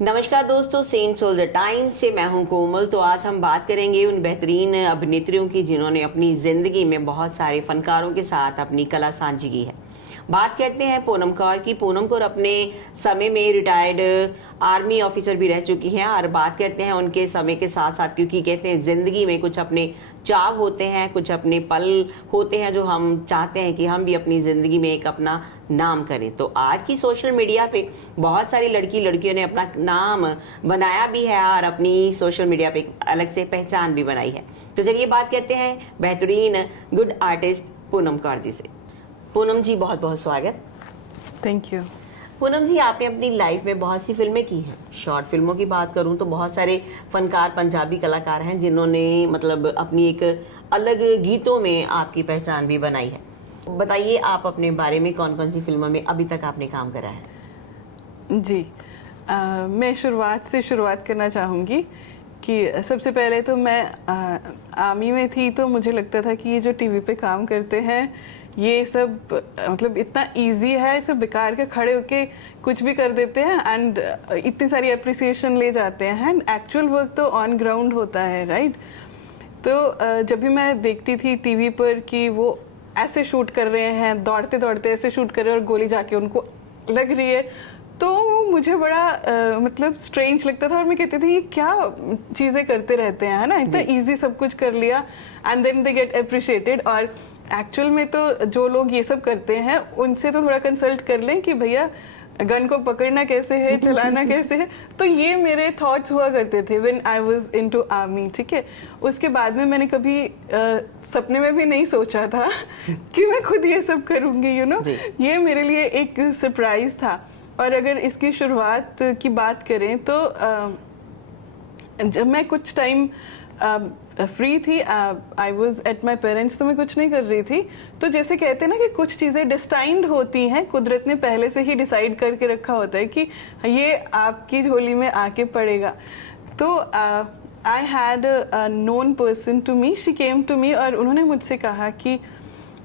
नमस्कार दोस्तों, Saint soldier times से मैं हूं कोमल। तो आज हम बात करेंगे उन बेहतरीन अभिनेत्रियों की जिन्होंने अपनी जिंदगी में बहुत सारे फनकारों के साथ अपनी कला साझी की है। बात करते हैं पूनम कौर की। पूनम कौर अपने समय में रिटायर्ड आर्मी ऑफिसर भी रह चुकी हैं और बात करते हैं उनके समय के साथ साथ, क्योंकि कहते हैं जिंदगी में कुछ अपने चाव होते हैं, कुछ अपने पल होते हैं जो हम चाहते हैं कि हम भी अपनी जिंदगी में एक अपना नाम करें। तो आज की सोशल मीडिया पे बहुत सारी लड़कियों ने अपना नाम बनाया भी है और अपनी सोशल मीडिया पे अलग से पहचान भी बनाई है। तो चलिए बात करते हैं बेहतरीन गुड आर्टिस्ट पूनम कौर जी से। पूनम जी, बहुत बहुत स्वागत। Thank you. पूनम जी, आपने अपनी लाइफ में बहुत सी फिल्में की हैं। शॉर्ट फिल्मों की बात करूं तो बहुत सारे फनकार पंजाबी कलाकार हैं जिन्होंने मतलब अपनी एक अलग गीतों में आपकी पहचान भी बनाई है। बताइए आप अपने बारे में, कौन कौन सी फिल्मों में अभी तक आपने काम करा है? जी, मैं शुरुआत करना चाहूँगी कि सबसे पहले तो मैं आर्मी में थी, तो मुझे लगता था कि ये जो टीवी पे काम करते हैं ये सब मतलब इतना इजी है, सब बेकार के खड़े होके कुछ भी कर देते हैं एंड इतनी सारी अप्रिसिएशन ले जाते हैं। एक्चुअल वर्क तो ऑन ग्राउंड होता है, राइट? तो जब भी मैं देखती थी टीवी पर कि वो ऐसे शूट कर रहे हैं, दौड़ते दौड़ते ऐसे शूट कर रहे हैं और गोली जाके उनको लग रही है, तो मुझे बड़ा मतलब स्ट्रेंज लगता था और मैं कहती थी ये क्या चीज़ें करते रहते हैं, है ना? इतना इजी सब कुछ कर लिया and then they get appreciated. और एक्चुअल में तो जो लोग ये सब करते हैं उनसे तो थोड़ा कंसल्ट कर लें कि भैया गन को पकड़ना कैसे है, चलाना कैसे है। तो ये मेरे थॉट्स हुआ करते थे when I was into army, ठीक है। उसके बाद में मैंने कभी सपने में भी नहीं सोचा था कि मैं खुद ये सब करूंगी, यू नो। ये मेरे लिए एक सरप्राइज था। और अगर इसकी शुरुआत की बात करें तो जब मैं कुछ टाइम फ्री थी, I was at my parents, तो मैं कुछ नहीं कर रही थी। तो जैसे कहते हैं ना कि कुछ चीज़ें डिस्टाइंड होती हैं, कुदरत ने पहले से ही डिसाइड करके रखा होता है कि ये आपकी झोली में आके पड़ेगा। तो I had a known person to me, she came to me और उन्होंने मुझसे कहा कि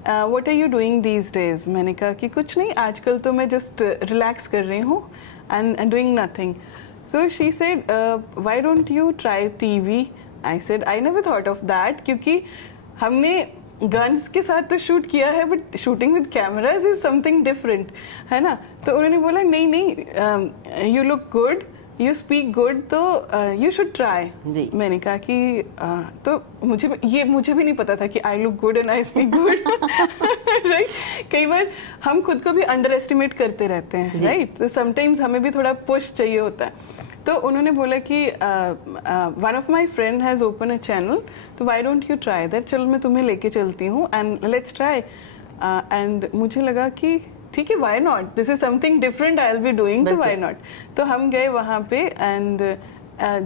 what are you doing these days. मैंने कहा कि कुछ नहीं, आजकल तो मैं जस्ट रिलैक्स कर रही हूँ and doing nothing. So she said why don't you try TV. I said I never thought of that, क्योंकि हमने गन्स के साथ तो शूट किया है but shooting with cameras is something different, है ना। तो उन्होंने बोला नहीं नहीं, you look good, you speak good, तो यू शुड ट्राई। मैंने कहा कि तो मुझे भी नहीं पता था कि I look good and I speak good, right. कई बार हम खुद को भी अंडर एस्टिमेट करते रहते हैं, राइट। तो समटाइम्स हमें भी थोड़ा पुश चाहिए होता है। तो उन्होंने बोला कि one of my friend has open a channel, तो why don't you try that, चलो मैं तुम्हें लेके चलती हूँ एंड लेट्स ट्राई। एंड मुझे लगा कि ठीक है, why not, this is something different I will be doing, तो वाई नॉट। तो हम गए वहाँ पे एंड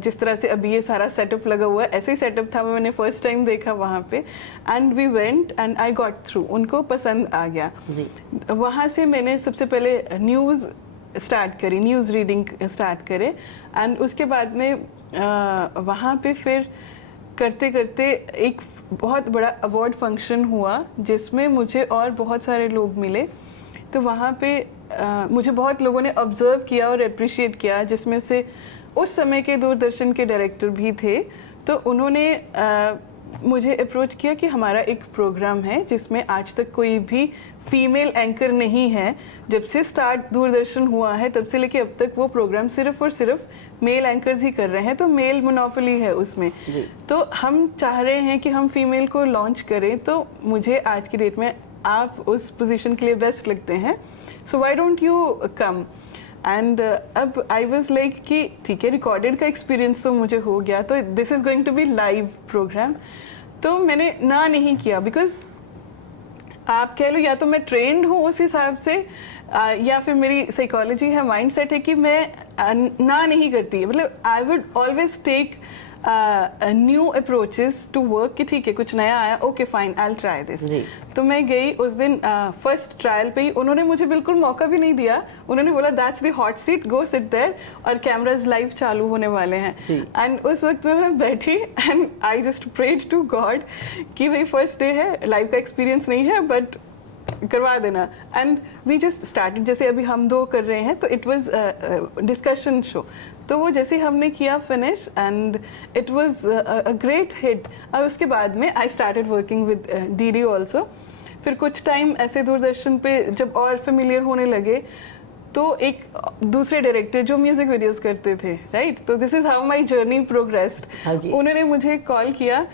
जिस तरह से अभी ये सारा सेटअप लगा हुआ है, ऐसे ही सेटअप था, मैंने फर्स्ट टाइम देखा वहाँ पे and we went and I got through. उनको पसंद आ गया। वहाँ से मैंने सबसे पहले न्यूज़ स्टार्ट करी, न्यूज़ रीडिंग स्टार्ट करे एंड उसके बाद में वहाँ पे फिर करते करते एक बहुत बड़ा अवार्ड फंक्शन हुआ जिसमें मुझे और बहुत सारे लोग मिले। तो वहाँ पे मुझे बहुत लोगों ने ऑब्जर्व किया और अप्रिशिएट किया, जिसमें से उस समय के दूरदर्शन के डायरेक्टर भी थे। तो उन्होंने मुझे अप्रोच किया कि हमारा एक प्रोग्राम है जिसमें आज तक कोई भी फीमेल एंकर नहीं है। जब से स्टार्ट दूरदर्शन हुआ है तब से लेके अब तक वो प्रोग्राम सिर्फ और सिर्फ मेल एंकर्स ही कर रहे हैं, तो मेल मोनोपोली है उसमें। तो हम चाह रहे हैं कि हम फीमेल को लॉन्च करें, तो मुझे आज की डेट में आप उस पोजीशन के लिए बेस्ट लगते हैं, so why don't you come. And अब आई वाज लाइक कि ठीक है, रिकॉर्डेड का एक्सपीरियंस तो मुझे हो गया, तो this is going to be live program. तो मैंने ना नहीं किया, बिकॉज आप कह लो या तो मैं ट्रेंड हूँ उस हिसाब से या फिर मेरी साइकोलॉजी है, माइंड सेट है कि मैं ना नहीं करती। मतलब I would always take new approaches to work कि ठीक है कुछ नया आया, okay fine I will try this. तो मैं गई उस दिन फर्स्ट ट्रायल पे ही, उन्होंने मुझे बिल्कुल मौका भी नहीं दिया। उन्होंने बोला that's the hot seat, go sit there, और कैमराज लाइव चालू होने वाले हैं। एंड उस वक्त में मैं बैठी and I just prayed to God कि भाई फर्स्ट डे है, लाइव का एक्सपीरियंस नहीं है, बट करवा देना। एंड वी जस्ट स्टार्टेड, जैसे अभी हम दो कर रहे हैं, तो इट वाज डिस्कशन शो। तो वो जैसे हमने किया finish and it was a great hit. और उसके बाद में I started working with DD also. फिर कुछ टाइम ऐसे दूरदर्शन पे जब और फेमिलियर होने लगे, तो एक दूसरे डायरेक्टर जो म्यूजिक वीडियोस करते थे, राइट, तो this is how my journey progressed. उन्होंने मुझे कॉल किया,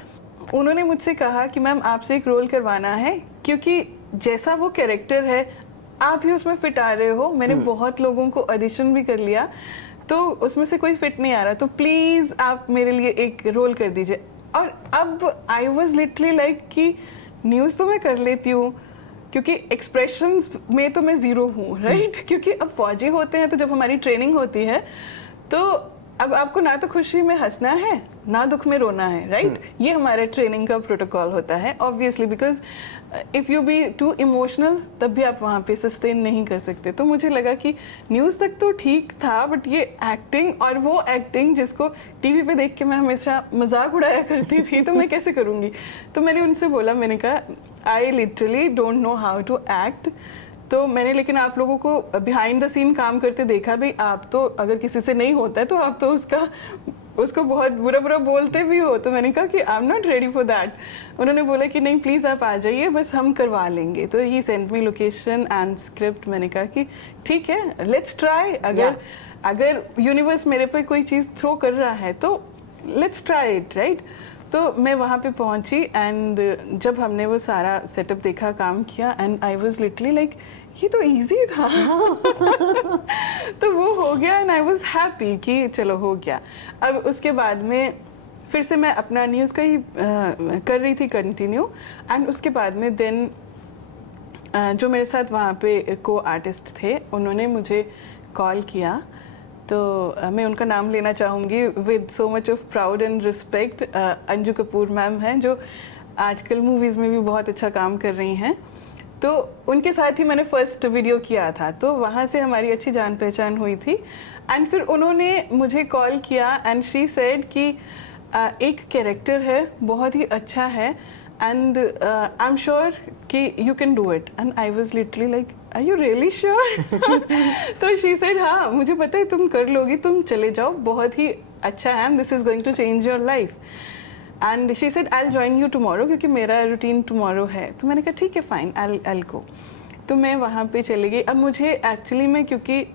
उन्होंने मुझसे कहा कि मैम आपसे एक रोल करवाना है, क्योंकि जैसा वो कैरेक्टर है आप ही उसमें फिट आ रहे हो। मैंने बहुत लोगों को ऑडिशन भी कर लिया, तो उसमें से कोई फिट नहीं आ रहा, तो प्लीज आप मेरे लिए एक रोल कर दीजिए। और अब आई वॉज लिटरली लाइक कि न्यूज तो मैं कर लेती हूँ, क्योंकि एक्सप्रेशंस में तो मैं जीरो हूँ, राइट। क्योंकि अब फौजी होते हैं तो जब हमारी ट्रेनिंग होती है, तो अब आपको ना तो खुशी में हंसना है ना दुख में रोना है, राइट। ये हमारे ट्रेनिंग का प्रोटोकॉल होता है obviously, because if you be too emotional तब भी आप वहाँ पे सस्टेन नहीं कर सकते। तो मुझे लगा कि न्यूज़ तक तो ठीक था, बट ये एक्टिंग, और वो एक्टिंग जिसको टीवी पे देख के मैं हमेशा मजाक उड़ाया करती थी, तो मैं कैसे करूँगी। तो मैंने उनसे बोला, मैंने कहा I literally don't know how to act. तो मैंने लेकिन आप लोगों को बिहाइंड द सीन काम करते देखा भी, आप तो अगर किसी से नहीं होता है तो आप तो उसको बहुत बुरा बुरा बोलते भी हो। तो मैंने कहा कि I am not ready for that. उन्होंने बोला कि नहीं प्लीज आप आ जाइए, बस हम करवा लेंगे। तो he sent me location and script. मैंने कहा कि ठीक है, लेट्स ट्राई। अगर यूनिवर्स मेरे पे कोई चीज थ्रो कर रहा है तो लेट्स ट्राई इट, राइट। तो मैं वहाँ पे पहुंची एंड जब हमने वो सारा सेटअप देखा, काम किया, and I was literally like ये तो इजी था। तो वो हो गया एंड आई वाज हैप्पी कि चलो हो गया। अब उसके बाद में फिर से मैं अपना न्यूज़ का ही कर रही थी कंटिन्यू। एंड उसके बाद में देन जो मेरे साथ वहाँ पे को आर्टिस्ट थे, उन्होंने मुझे कॉल किया। तो मैं उनका नाम लेना चाहूँगी with so much of proud and respect. Anju Kapoor ma'am हैं, जो आजकल मूवीज़ में भी बहुत अच्छा काम कर रही हैं। तो उनके साथ ही मैंने फर्स्ट वीडियो किया था, तो वहाँ से हमारी अच्छी जान पहचान हुई थी। एंड फिर उन्होंने मुझे कॉल किया एंड शी सेड कि एक कैरेक्टर है, बहुत ही अच्छा है, एंड आई एम श्योर कि you can do it. And I was literally like are you really sure? तो शी सेड हाँ मुझे पता है तुम कर लोगी, तुम चले जाओ, बहुत ही अच्छा है, and this is going to change your life. And she said I will join you tomorrow, क्योंकि मेरा रूटीन टुमारो है। तो मैंने कहा ठीक है फाइन, आई विल गो। तो मैं वहाँ पे चली गई। अब मुझे एक्चुअली में क्योंकि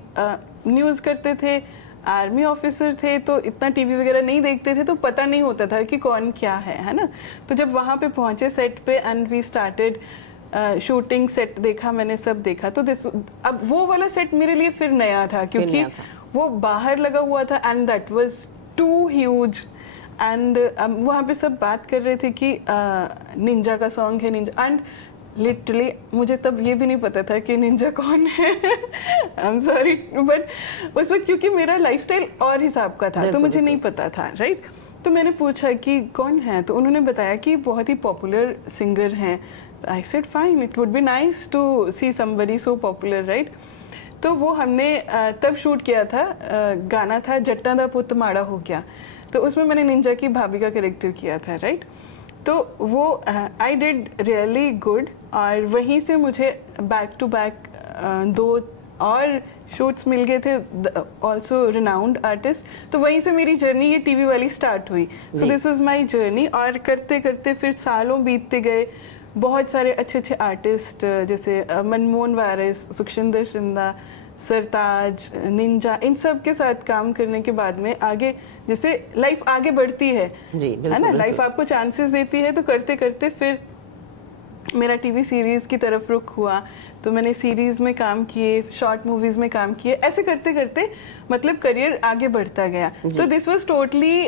न्यूज़ करते थे, आर्मी ऑफिसर थे, तो इतना टीवी वगैरह नहीं देखते थे, तो पता नहीं होता था कि कौन क्या है ना। तो जब वहाँ पे पहुँचे सेट पे and we started shooting, set देखा मैंने, सब देखा। तो दिस, अब वो वाला सेट मेरे लिए फिर नया था, क्योंकि वो बाहर लगा हुआ था and that was too huge. And वहाँ पे सब बात कर रहे थे कि निंजा का सॉन्ग है, निंजा। एंड लिटरली मुझे तब ये भी नहीं पता था कि निंजा कौन है। आई एम सॉरी, बट उस वक्त क्योंकि मेरा लाइफस्टाइल और हिसाब का था, तो मुझे नहीं पता था, राइट। तो मैंने पूछा कि कौन है, तो उन्होंने बताया कि बहुत ही पॉपुलर सिंगर हैं। I said fine, it would be nice to see somebody so popular, right. तो वो हमने तब शूट किया था, गाना था जट्टा दा पुत माड़ा हो गया। तो उसमें मैंने निंजा की भाभी का कैरेक्टर किया था, राइट। तो वो आई डिड रियली गुड। और वहीं से मुझे बैक टू बैक 2 और शूट्स मिल गए थे, ऑल्सो रिनाउंड आर्टिस्ट। तो वहीं से मेरी जर्नी ये टीवी वाली स्टार्ट हुई। So this was my journey. और करते करते फिर सालों बीतते गए, बहुत सारे अच्छे अच्छे आर्टिस्ट जैसे मनमोहन वारिस, सुखशिंदर शिंदा, सरताज, निंजा, इन सब के साथ काम करने के बाद में आगे जैसे लाइफ आगे बढ़ती है जी, है ना, लाइफ आपको चांसेस देती है। तो करते करते फिर मेरा टीवी सीरीज की तरफ रुख हुआ। तो मैंने सीरीज में काम किए, शॉर्ट मूवीज में काम किए, ऐसे करते करते मतलब करियर आगे बढ़ता गया। तो this was totally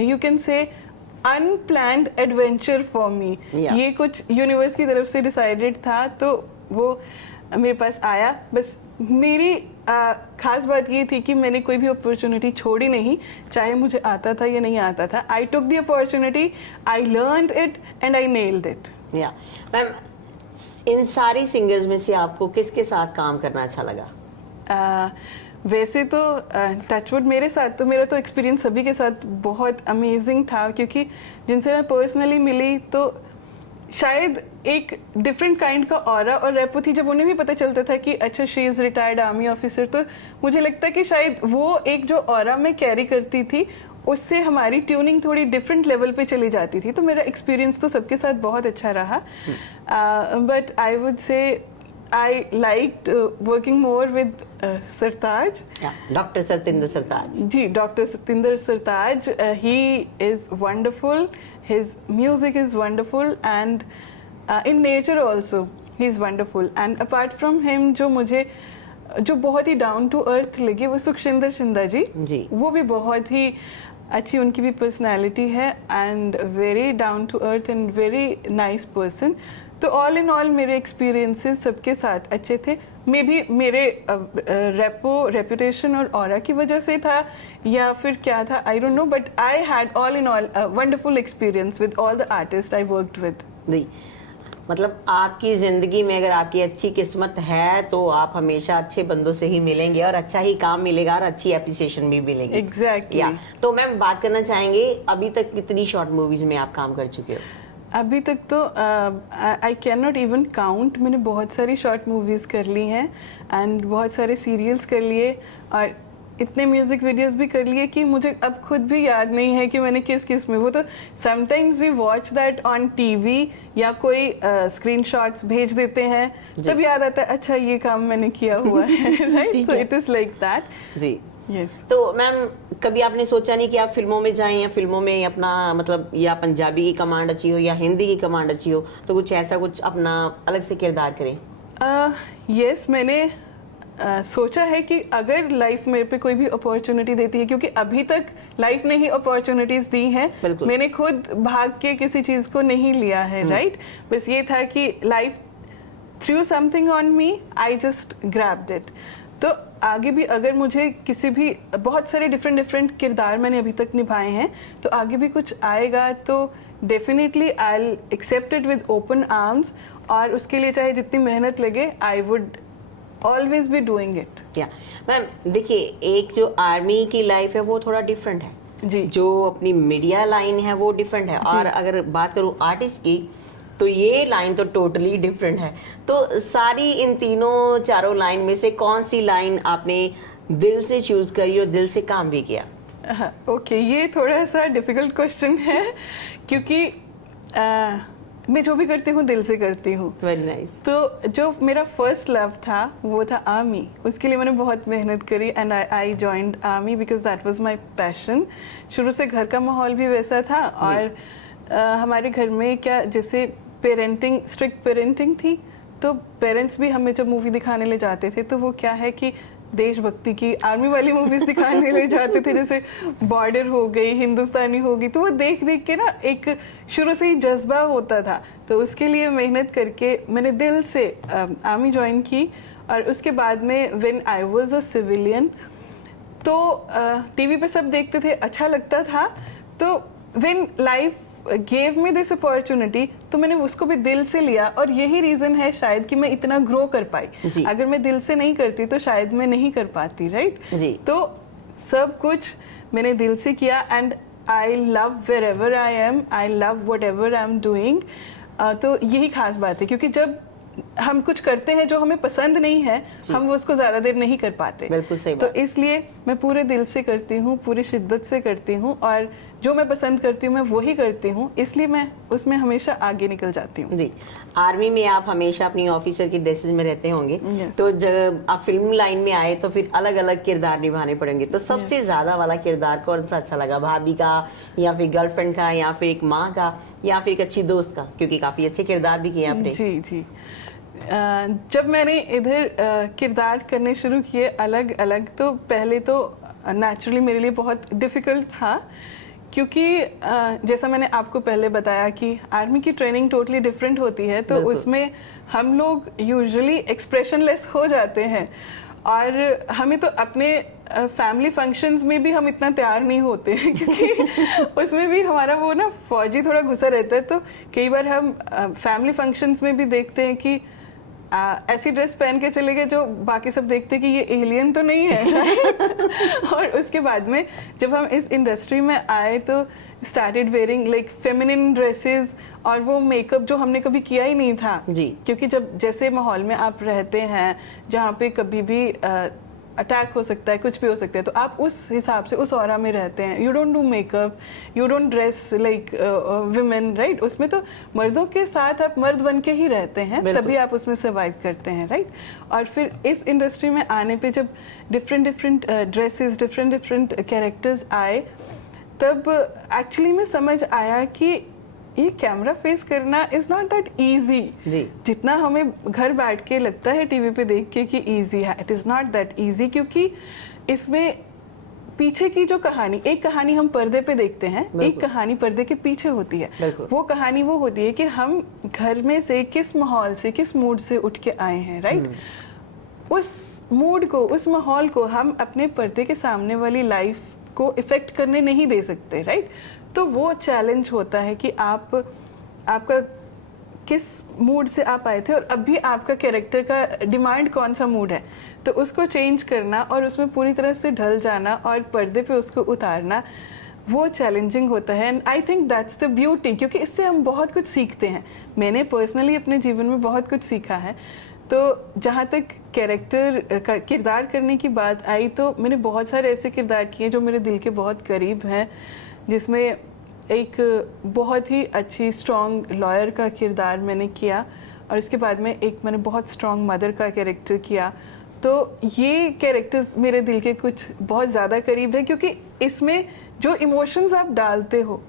you can say unplanned adventure for me. ये कुछ यूनिवर्स की तरफ से डिसाइडेड था, तो वो मेरे पास आया। बस मेरी खास बात ये थी कि मैंने कोई भी अपॉर्चुनिटी छोड़ी नहीं, चाहे मुझे आता था या नहीं आता था। I took the opportunity, I learned it and I nailed it. या मैम, इन सारी सिंगर्स में से आपको किसके साथ काम करना अच्छा लगा? वैसे तो टचवुड मेरे साथ तो मेरा तो एक्सपीरियंस सभी के साथ बहुत अमेजिंग था, क्योंकि जिनसे मैं पर्सनली मिली तो शायद एक डिफरेंट काइंड का ऑरा और रेपो थी, जब उन्हें भी पता चलता था कि अच्छा she is retired army officer, तो मुझे लगता है कि शायद वो एक जो ऑरा मैं कैरी करती थी उससे हमारी ट्यूनिंग थोड़ी डिफरेंट लेवल पे चली जाती थी। तो मेरा एक्सपीरियंस तो सबके साथ बहुत अच्छा रहा, but I would say I liked working more with Sartaj. Doctor Satinder Sartaj ji, doctor Satinder Sartaj, he is wonderful, his music is wonderful, and in nature also he is wonderful. And apart from him, जो बहुत ही डाउन टू अर्थ लगे वो सुखशिंदर शिंदा जी। वो भी बहुत ही अच्छी उनकी भी पर्सनालिटी है, and very down to earth and very nice person. तो ऑल इन ऑल मेरे एक्सपीरियंसेस सबके साथ अच्छे थे। मे भी मेरे रेपुटेशन और ऑरा की वजह से था या फिर क्या था, I don't know, but I had all in all wonderful experience with all the artist I worked with. जी, मतलब आपकी जिंदगी में अगर आपकी अच्छी किस्मत है तो आप हमेशा अच्छे बंदों से ही मिलेंगे और अच्छा ही काम मिलेगा और अच्छी एप्रिसिएशन भी मिलेगी। एग्जैक्टली। तो मैम बात करना चाहेंगे, अभी तक कितनी शॉर्ट मूवीज में आप काम कर चुके हो? अभी तक तो I can not even count. मैंने बहुत सारी शॉर्ट मूवीज कर ली हैं एंड बहुत सारे सीरियल्स कर लिए और इतने म्यूजिक वीडियोस भी कर लिए कि मुझे अब खुद भी याद नहीं है कि मैंने किस किस में। वो तो sometimes we watch that on TV या कोई स्क्रीनशॉट्स भेज देते हैं, तब याद आता है अच्छा ये काम मैंने किया हुआ है, right? So it is like that. जी, यस। तो मैम कभी आपने सोचा नहीं कि आप फिल्मों में जाएं या फिल्मों में अपना मतलब या पंजाबी की कमांड अच्छी हो या हिंदी की कमांड अच्छी हो तो कुछ ऐसा कुछ अपना अलग से किरदार करें? यस, मैंने सोचा है कि अगर लाइफ मेरे पे कोई भी अपॉर्चुनिटी देती है, क्योंकि अभी तक लाइफ ने ही अपॉर्चुनिटीज दी हैं, मैंने खुद भाग के किसी चीज को नहीं लिया है, राइट? बस ये था कि life through something on me, I just grabbed it. तो आगे भी अगर मुझे किसी भी, बहुत सारे डिफरेंट किरदार मैंने अभी तक निभाए हैं, तो आगे भी कुछ आएगा तो definitely I will accept it with open arms, और उसके लिए चाहे जितनी मेहनत लगे I would always be doing it. या मैम देखिए, एक जो आर्मी की लाइफ है वो थोड़ा डिफरेंट है जी, जो अपनी मीडिया लाइन है वो डिफरेंट है, और अगर बात करूं आर्टिस्ट की तो ये लाइन तो टोटली डिफरेंट है। तो सारी इन तीनों चारों लाइन में से कौन सी लाइन आपने दिल से चूज करी और दिल से काम भी किया? ओके, ये थोड़ा सा डिफिकल्ट क्वेश्चन है, क्योंकि मैं जो भी करती हूँ दिल से करती हूँ। Very nice. तो जो मेरा फर्स्ट लव था वो था आर्मी। उसके लिए मैंने बहुत मेहनत करी and I joined army because that was my passion. शुरू से घर का माहौल भी वैसा था, और हमारे घर में क्या, जैसे पेरेंटिंग, स्ट्रिक्ट पेरेंटिंग थी, तो पेरेंट्स भी हमें जब मूवी दिखाने ले जाते थे तो वो क्या है कि देशभक्ति की आर्मी वाली मूवीज दिखाने ले जाते थे, जैसे बॉर्डर हो गई, हिंदुस्तानी होगी, तो वो देख देख के ना एक शुरू से ही जज्बा होता था। तो उसके लिए मेहनत करके मैंने दिल से आर्मी ज्वाइन की, और उसके बाद में when I was a civilian, तो टीवी पे सब देखते थे, अच्छा लगता था। तो when life gave me this opportunity, तो मैंने उसको भी दिल से लिया, और यही रीजन है शायद कि मैं इतना ग्रो कर पाई। अगर मैं दिल से नहीं करती तो शायद मैं नहीं कर पाती, राइट? तो सब कुछ मैंने दिल से किया, and I love wherever I am, I love whatever I'm doing। तो यही खास बात है, क्योंकि जब हम कुछ करते हैं जो हमें पसंद नहीं है, हम वो उसको ज्यादा देर नहीं कर पाते। बिल्कुल सही बात। तो इसलिए मैं पूरे दिल से करती हूँ, पूरी शिद्दत से करती हूँ, और जो मैं पसंद करती हूँ मैं वही करती हूँ, इसलिए मैं उसमें हमेशा आगे निकल जाती हूँ। जी, आर्मी में आप हमेशा अपनी ऑफिसर की ड्रेसेस में रहते होंगे, तो जब आप फिल्म लाइन में आए तो फिर अलग अलग किरदार निभाने पड़ेंगे, तो सबसे ज्यादा वाला किरदार कौन सा अच्छा लगा? भाभी का, या फिर गर्लफ्रेंड का, या फिर एक माँ का, या फिर एक अच्छी दोस्त का? क्योंकि काफी अच्छे किरदार भी किए आपने। जी जी। जब मैंने इधर किरदार करने शुरू किए अलग अलग, तो पहले तो नेचुरली मेरे लिए बहुत डिफिकल्ट था, क्योंकि जैसा मैंने आपको पहले बताया कि आर्मी की ट्रेनिंग टोटली डिफरेंट होती है, तो उसमें हम लोग यूजुअली एक्सप्रेशनलेस हो जाते हैं, और हमें तो अपने फैमिली फंक्शंस में भी हम इतना तैयार नहीं होते हैं, क्योंकि उसमें भी हमारा वो ना फौजी थोड़ा घुसा रहता है। तो कई बार हम फैमिली फंक्शंस में भी देखते हैं कि ऐसी ड्रेस पहन के चले गए जो बाकी सब देखते कि ये एलियन तो नहीं है। और उसके बाद में जब हम इस इंडस्ट्री में आए तो started wearing like feminine dresses, और वो मेकअप जो हमने कभी किया ही नहीं था जी। क्योंकि जब जैसे माहौल में आप रहते हैं जहाँ पे कभी भी अटैक हो सकता है, कुछ भी हो सकता है, तो आप उस हिसाब से उस ऑरा में रहते हैं। You don't do makeup, you don't dress like women, right? उसमें तो मर्दों के साथ आप मर्द बन के ही रहते हैं, तभी आप उसमें सर्वाइव करते हैं, राइट? और फिर इस इंडस्ट्री में आने पे जब डिफरेंट ड्रेसेस, डिफरेंट कैरेक्टर्स आए, तब एक्चुअली में समझ आया कि ये कैमरा फेस करना इज नॉट दैट इजी। जितना हमें घर बैठ के लगता है टीवी पे देख के कि इजी है, it is not that easy, क्योंकि इसमें पीछे की जो कहानी, एक कहानी हम पर्दे पे देखते हैं, एक कहानी पर्दे के पीछे होती है। वो कहानी वो होती है कि हम घर में से किस माहौल से, किस मूड से उठ के आए हैं, राइट? उस मूड को, उस माहौल को हम अपने पर्दे के सामने वाली लाइफ को इफेक्ट करने नहीं दे सकते, राइट? तो वो चैलेंज होता है कि आपका किस मूड से आप आए थे और अभी आपका कैरेक्टर का डिमांड कौन सा मूड है, तो उसको चेंज करना और उसमें पूरी तरह से ढल जाना और पर्दे पे उसको उतारना, वो चैलेंजिंग होता है। And I think that's the beauty, क्योंकि इससे हम बहुत कुछ सीखते हैं। मैंने पर्सनली अपने जीवन में बहुत कुछ सीखा है। तो जहाँ तक कैरेक्टर का किरदार करने की बात आई, तो मैंने बहुत सारे ऐसे किरदार किए जो मेरे दिल के बहुत करीब हैं, जिसमें एक बहुत ही अच्छी स्ट्रॉन्ग लॉयर का किरदार मैंने किया और इसके बाद में एक मैंने बहुत स्ट्रॉन्ग मदर का कैरेक्टर किया। तो ये कैरेक्टर्स मेरे दिल के कुछ बहुत ज़्यादा करीब है, क्योंकि इसमें जो इमोशंस आप डालते हो,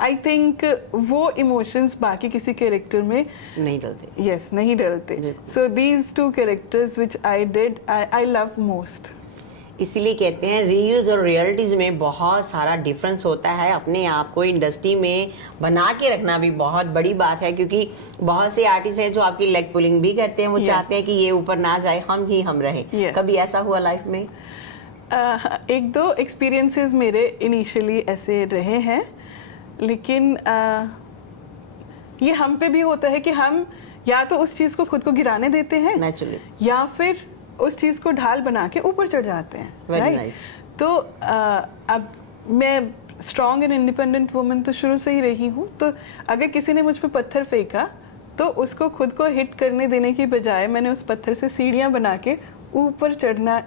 आई थिंक वो इमोशंस बाकी किसी कैरेक्टर में नहीं डलते। यस, नहीं डलते। So these two characters which I did, I love most. इसीलिए कहते हैं रील्स और रियलिटीज में बहुत सारा डिफरेंस होता है। अपने आप को इंडस्ट्री में बना के रखना भी बहुत बड़ी बात है, क्योंकि बहुत से आर्टिस्ट हैं जो आपकी लेग पुलिंग भी करते हैं। वो चाहते हैं कि ये ऊपर ना जाए, हम रहे। कभी ऐसा हुआ लाइफ में? एक दो एक्सपीरियंसेस मेरे इनिशियली ऐसे रहे हैं, लेकिन ये हम पे भी होता है कि हम या तो उस चीज को खुद को गिराने देते हैं नेचुरली, या फिर उस चीज को ढाल बना के ऊपर चढ़ जाते हैं, राइट? nice. तो अब मैं स्ट्रॉन्ग एंड इंडिपेंडेंट वुमन तो शुरू से ही रही हूँ। तो अगर किसी ने मुझ पे पत्थर फेंका तो उसको खुद को हिट करने देने की बजाय मैंने उस पत्थर से सीढ़ियां बना के ऊपर चढ़ना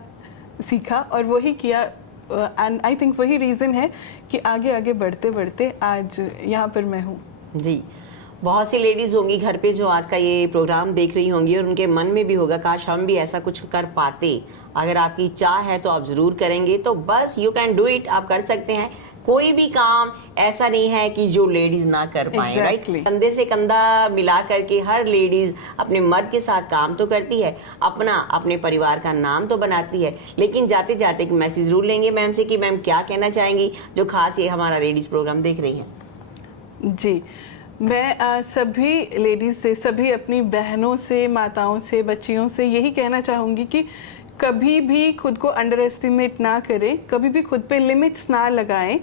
सीखा और वही किया। एंड आई थिंक वही रीजन है कि आगे आगे बढ़ते बढ़ते आज यहाँ पर मैं हूँ। जी, बहुत सी लेडीज होंगी घर पे जो आज का ये प्रोग्राम देख रही होंगी और उनके मन में भी होगा काश हम भी ऐसा कुछ कर पाते। अगर आपकी चाह है तो आप जरूर करेंगे, तो बस यू कैन डू इट, आप कर सकते हैं। कोई भी काम ऐसा नहीं है कि जो लेडीज ना कर पाए, राइट? कंधे से कंधा मिला करके हर लेडीज अपने मर्द के साथ काम तो करती है, अपने परिवार का नाम तो बनाती है। लेकिन जाते जाते एक मैसेज जरूर लेंगे मैम से कि मैम क्या कहना चाहेंगी जो खास ये हमारा लेडीज प्रोग्राम देख रही है। जी, मैं सभी लेडीज से, सभी अपनी बहनों से, माताओं से, बच्चियों से यही कहना चाहूँगी कि कभी भी खुद को अंडर एस्टिमेट ना करें, कभी भी खुद पे लिमिट्स ना लगाएं।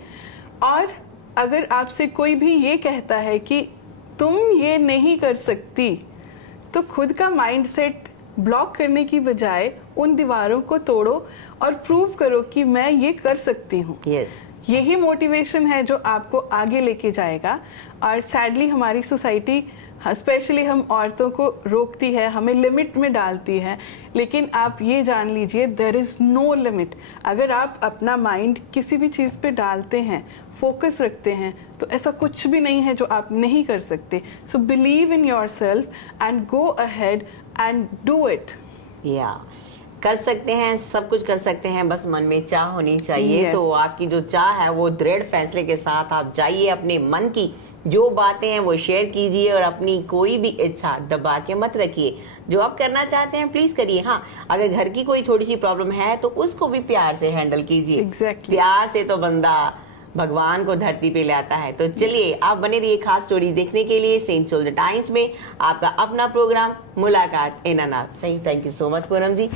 और अगर आपसे कोई भी ये कहता है कि तुम ये नहीं कर सकती, तो खुद का माइंडसेट ब्लॉक करने की बजाय उन दीवारों को तोड़ो और प्रूव करो कि मैं ये कर सकती हूँ। यही मोटिवेशन है जो आपको आगे लेके जाएगा। और सैडली हमारी सोसाइटी स्पेशली हम औरतों को रोकती है, हमें लिमिट में डालती है, लेकिन आप ये जान लीजिए देयर इज नो लिमिट। अगर आप अपना माइंड किसी भी चीज़ पे डालते हैं, फोकस रखते हैं, तो ऐसा कुछ भी नहीं है जो आप नहीं कर सकते। So believe in yourself and go ahead and do it. कर सकते हैं, सब कुछ कर सकते हैं, बस मन में चाह होनी चाहिए। तो आपकी जो चाह है वो दृढ़ फैसले के साथ आप जाइए, अपने मन की जो बातें हैं वो शेयर कीजिए और अपनी कोई भी इच्छा दबा के मत रखिए। जो आप करना चाहते हैं प्लीज करिए। हाँ, अगर घर की कोई थोड़ी सी प्रॉब्लम है तो उसको भी प्यार से हैंडल कीजिए। प्यार से तो बंदा भगवान को धरती पे लाता है। तो चलिए आप बने रहिए खास स्टोरी देखने के लिए सेंट सोल्जर टाइम्स में, आपका अपना program Mulakat in and out. सही, thank you so much Poonam ji.